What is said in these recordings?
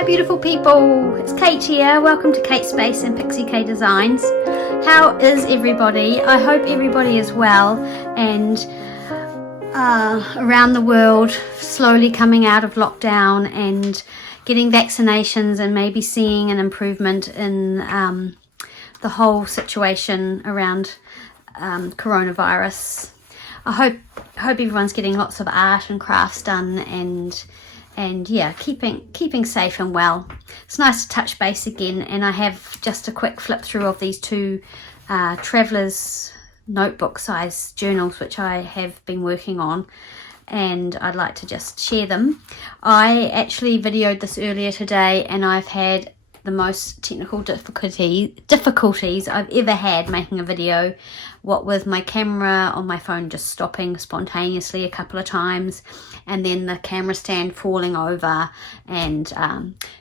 Hi beautiful people, it's Kate here. Welcome to Kate Space and Pixie K Designs. How is everybody? I hope everybody is well and around the world slowly coming out of lockdown and getting vaccinations and maybe seeing an improvement in the whole situation around coronavirus. I hope everyone's getting lots of art and crafts done and yeah, keeping safe and well. It's nice to touch base again, and I have just a quick flip through of these two traveller's notebook size journals which I have been working on, and I'd like to just share them. I actually videoed this earlier today and I've had the most technical difficulties I've ever had making a video, what with my camera on my phone just stopping spontaneously a couple of times, and then the camera stand falling over, and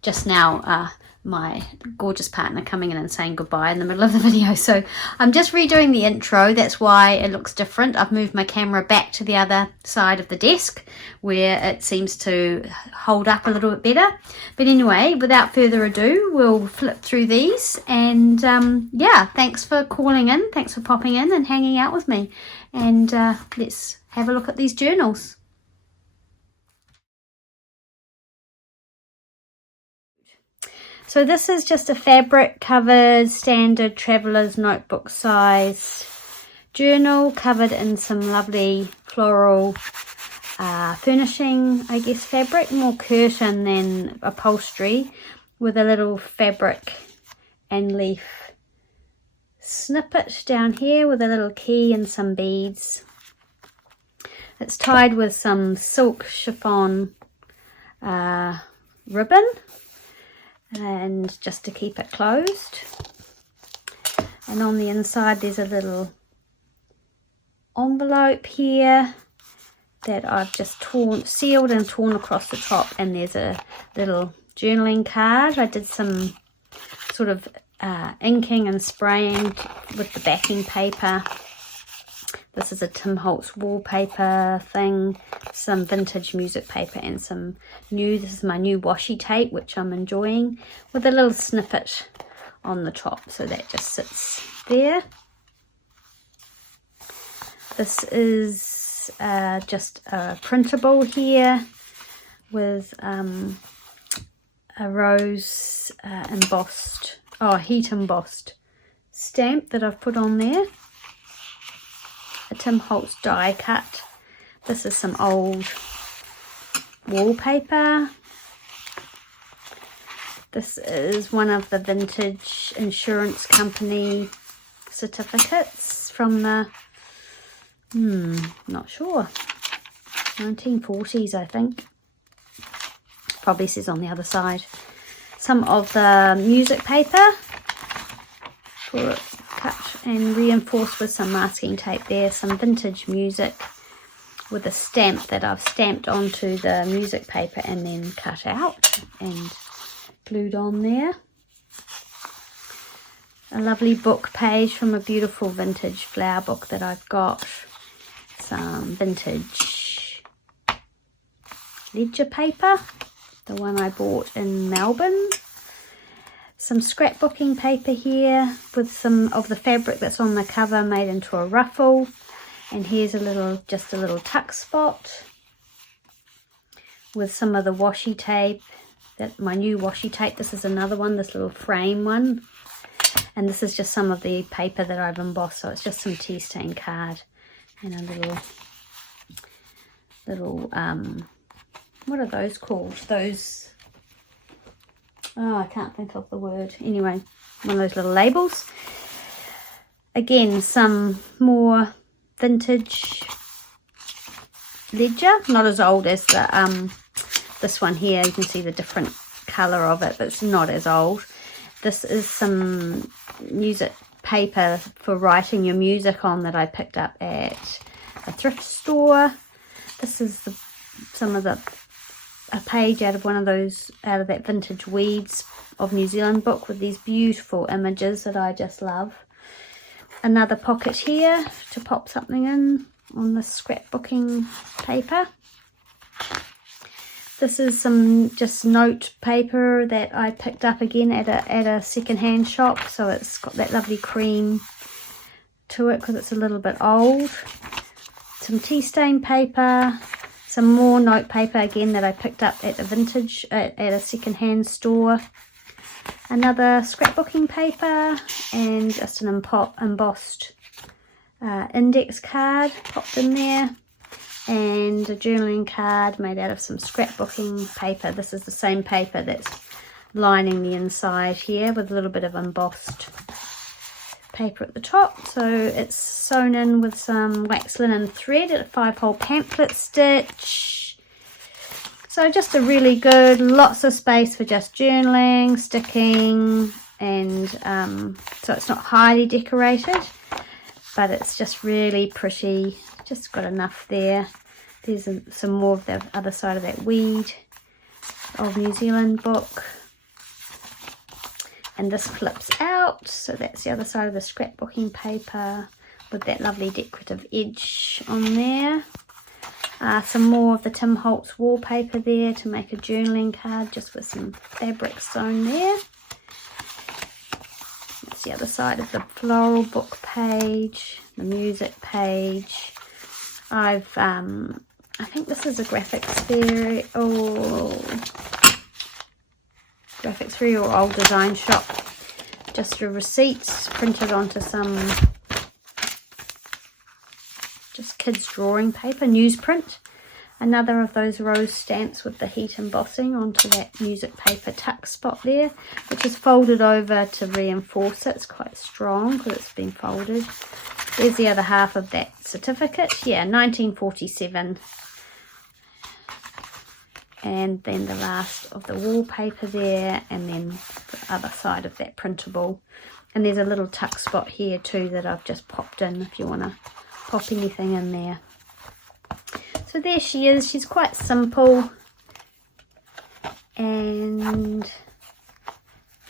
just now my gorgeous partner coming in and saying goodbye in the middle of the video. So I'm just redoing the intro, that's why it looks different. I've moved my camera back to the other side of the desk where it seems to hold up a little bit better. But anyway, without further ado, we'll flip through these, and yeah, thanks for calling in, thanks for popping in and hanging out with me, and let's have a look at these journals. So this is just a fabric covered standard traveller's notebook size journal, covered in some lovely floral furnishing, I guess fabric, more curtain than upholstery, with a little fabric and leaf snippet down here with a little key and some beads. It's tied with some silk chiffon ribbon, and just to keep it closed. And on the inside there's a little envelope here that I've just sealed and torn across the top, and there's a little journaling card. I did some sort of inking and spraying with the backing paper. This is a Tim Holtz wallpaper thing, some vintage music paper, and this is my new washi tape, which I'm enjoying, with a little snippet on the top, so that just sits there. This is just a printable here with a rose heat embossed stamp that I've put on there. A Tim Holtz die cut. This is some old wallpaper. This is one of the vintage insurance company certificates from the not sure, 1940s I think. Probably says on the other side. Some of the music paper for cut and reinforced with some masking tape there. Some vintage music with a stamp that I've stamped onto the music paper and then cut out and glued on there. A lovely book page from a beautiful vintage flower book that I've got. Some vintage ledger paper, the one I bought in Melbourne. Some scrapbooking paper here with some of the fabric that's on the cover made into a ruffle, and here's just a little tuck spot with some of the washi tape, my new washi tape. This is another one, this little frame one, and this is just some of the paper that I've embossed, so it's just some tea stain card and a little what are those called? I can't think of the word. Anyway, one of those little labels. Again, some more vintage ledger, not as old as the this one here. You can see the different color of it, but it's not as old. This is some music paper for writing your music on that I picked up at a thrift store. This is a page out of that vintage Weeds of New Zealand book with these beautiful images that I just love. Another pocket here to pop something in on the scrapbooking paper. This is some just note paper that I picked up again at a second-hand shop. So it's got that lovely cream to it because it's a little bit old. Some tea stain paper, some more note paper again that I picked up at a second-hand store. Another scrapbooking paper and just an embossed index card popped in there. And a journaling card made out of some scrapbooking paper. This is the same paper that's lining the inside here with a little bit of embossed paper at the top. So it's sewn in with some wax linen thread at a 5-hole pamphlet stitch. So just a really good, lots of space for just journaling, sticking, and so it's not highly decorated, but it's just really pretty. Just got enough there. There's some more of the other side of that Weed Old New Zealand book. And this flips out, so that's the other side of the scrapbooking paper with that lovely decorative edge on there. Some more of the Tim Holtz wallpaper there to make a journaling card just with some fabric sewn there. That's the other side of the floral book page, the music page. I think this is a graphics fair or old design shop. Just a receipt printed onto some just kids drawing paper, newsprint. Another of those rose stamps with the heat embossing onto that music paper tuck spot there, which is folded over to reinforce it. It's quite strong because it's been folded. There's the other half of that certificate. Yeah, 1947. And then the last of the wallpaper there, and then the other side of that printable. And there's a little tuck spot here too that I've just popped in if you want to pop anything in there. So there she is. She's quite simple. And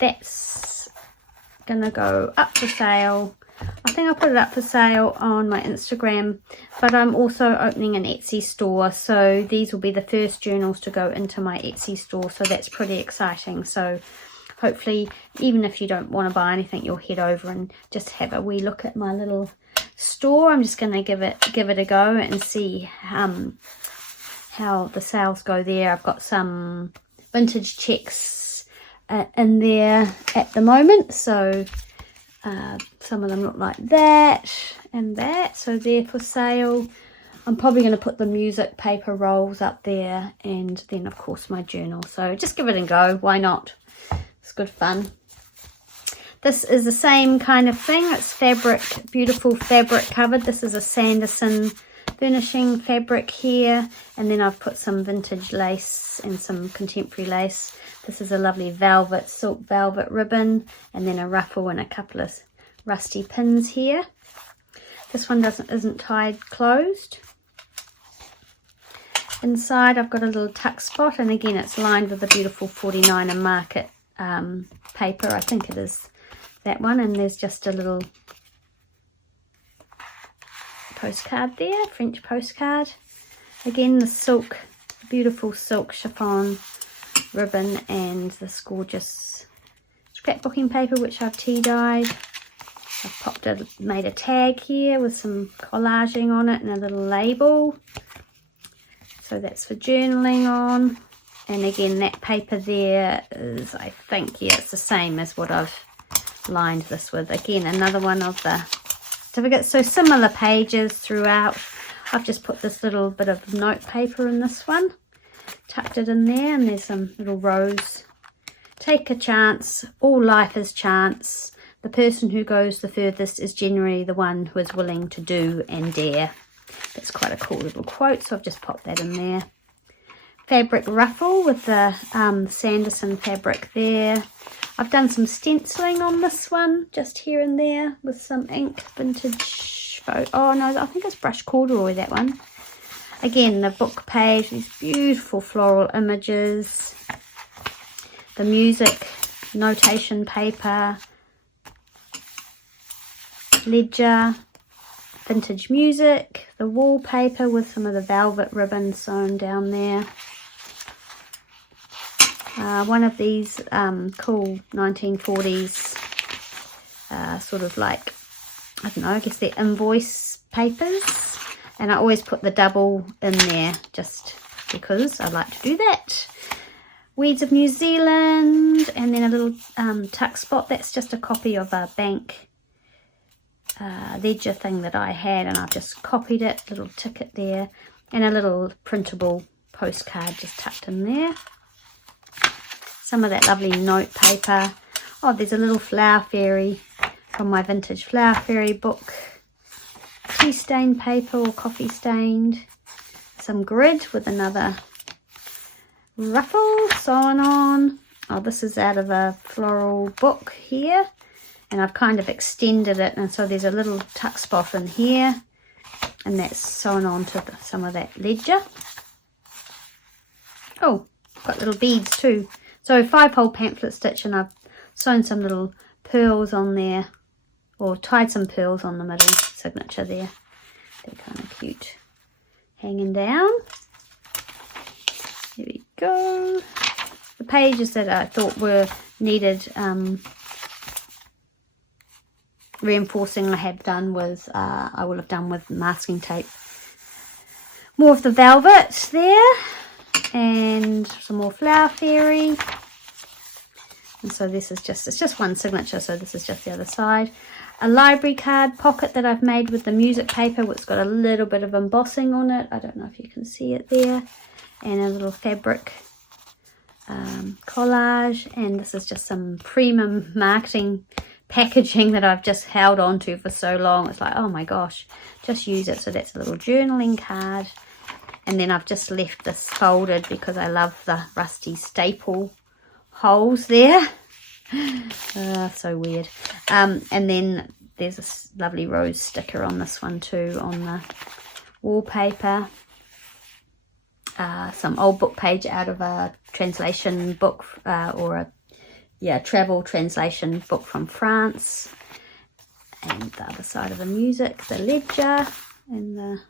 that's going to go up for sale. I think I'll put it up for sale on my Instagram, but I'm also opening an Etsy store, so these will be the first journals to go into my Etsy store, so that's pretty exciting. So hopefully, even if you don't want to buy anything, you'll head over and just have a wee look at my little store. I'm just going to give it a go and see how the sales go there. I've got some vintage checks in there at the moment, so some of them look like that and that, so they're for sale. I'm probably going to put the music paper rolls up there, and then of course my journal. So just give it a go, why not? It's good fun. This is the same kind of thing. It's fabric, beautiful fabric covered. This is a Sanderson finishing fabric here, and then I've put some vintage lace and some contemporary lace. This is a lovely velvet, silk velvet ribbon, and then a ruffle and a couple of rusty pins here. This one isn't tied closed. Inside I've got a little tuck spot, and again it's lined with a beautiful 49er market paper. I think it is that one, and there's just a little postcard there, French postcard. Again, the silk, beautiful silk chiffon ribbon, and this gorgeous scrapbooking paper which I've tea dyed. I've made a tag here with some collaging on it and a little label, so that's for journaling on. And again, that paper there is, I think, yeah, it's the same as what I've lined this with. Again, another one of the certificates, so similar pages throughout. I've just put this little bit of note paper in this one, tucked it in there, and there's some little rose. Take a chance, all life is chance. The person who goes the furthest is generally the one who is willing to do and dare. That's quite a cool little quote, so I've just popped that in there. Fabric ruffle with the Sanderson fabric there. I've done some stenciling on this one, just here and there, with some ink, vintage photo. Oh no, I think it's brushed corduroy, that one. Again, the book page, these beautiful floral images. The music notation paper. Ledger, vintage music. The wallpaper with some of the velvet ribbon sewn down there. One of these cool 1940s sort of like, I don't know, I guess they're invoice papers, and I always put the double in there just because I like to do that. Weeds of New Zealand, and then a little tuck spot. That's just a copy of a bank ledger thing that I had, and I've just copied it, little ticket there, and a little printable postcard just tucked in there. Some of that lovely note paper. Oh, there's a little flower fairy from my vintage flower fairy book. Tea stained paper or coffee stained. Some grid with another ruffle sewn on. Oh, this is out of a floral book here, and I've kind of extended it, and so there's a little tuck spot in here, and that's sewn on to some of that ledger. Oh, got little beads too. So 5-hole pamphlet stitch, and I've sewn some little pearls on there, or tied some pearls on the middle signature there. They're kind of cute, hanging down. Here we go. The pages that I thought were needed reinforcing, I have done with, I will have done with masking tape. More of the velvet there, and some more flower fairy. And so this is just, it's just one signature, so this is just the other side. A library card pocket that I've made with the music paper, which has got a little bit of embossing on it. I don't know if you can see it there. And a little fabric collage, and this is just some premium marketing packaging that I've just held on to for so long. It's like, oh my gosh, just use it. So that's a little journaling card, and then I've just left this folded because I love the rusty staple holes there. So weird. And then there's a lovely rose sticker on this one too, on the wallpaper. Some old book page out of a translation book, or a travel translation book from France. And the other side of the music, the ledger, and the...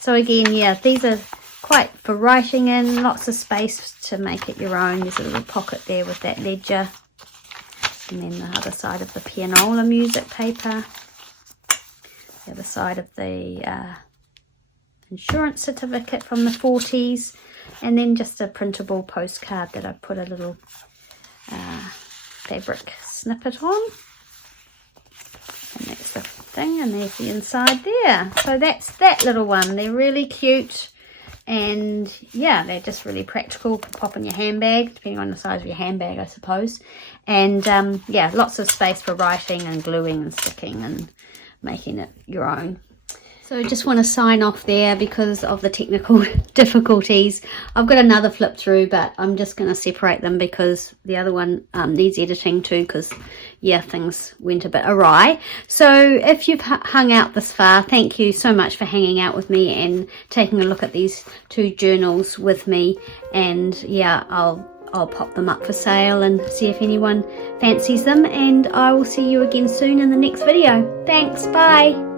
So again, yeah, these are quite for writing in, lots of space to make it your own. There's a little pocket there with that ledger. And then the other side of the pianola music paper. The other side of the insurance certificate from the 40s, and then just a printable postcard that I put a little fabric snippet on, and that's the thing, and there's the inside there. So that's that little one. They're really cute, and yeah, they're just really practical to pop in your handbag, depending on the size of your handbag, I suppose. And yeah, lots of space for writing and gluing and sticking and making it your own. So I just want to sign off there because of the technical difficulties. I've got another flip through, but I'm just going to separate them because the other one needs editing too, because yeah, things went a bit awry. So if you've hung out this far, thank you so much for hanging out with me and taking a look at these two journals with me. And yeah, I'll pop them up for sale and see if anyone fancies them, and I will see you again soon in the next video. Thanks, bye.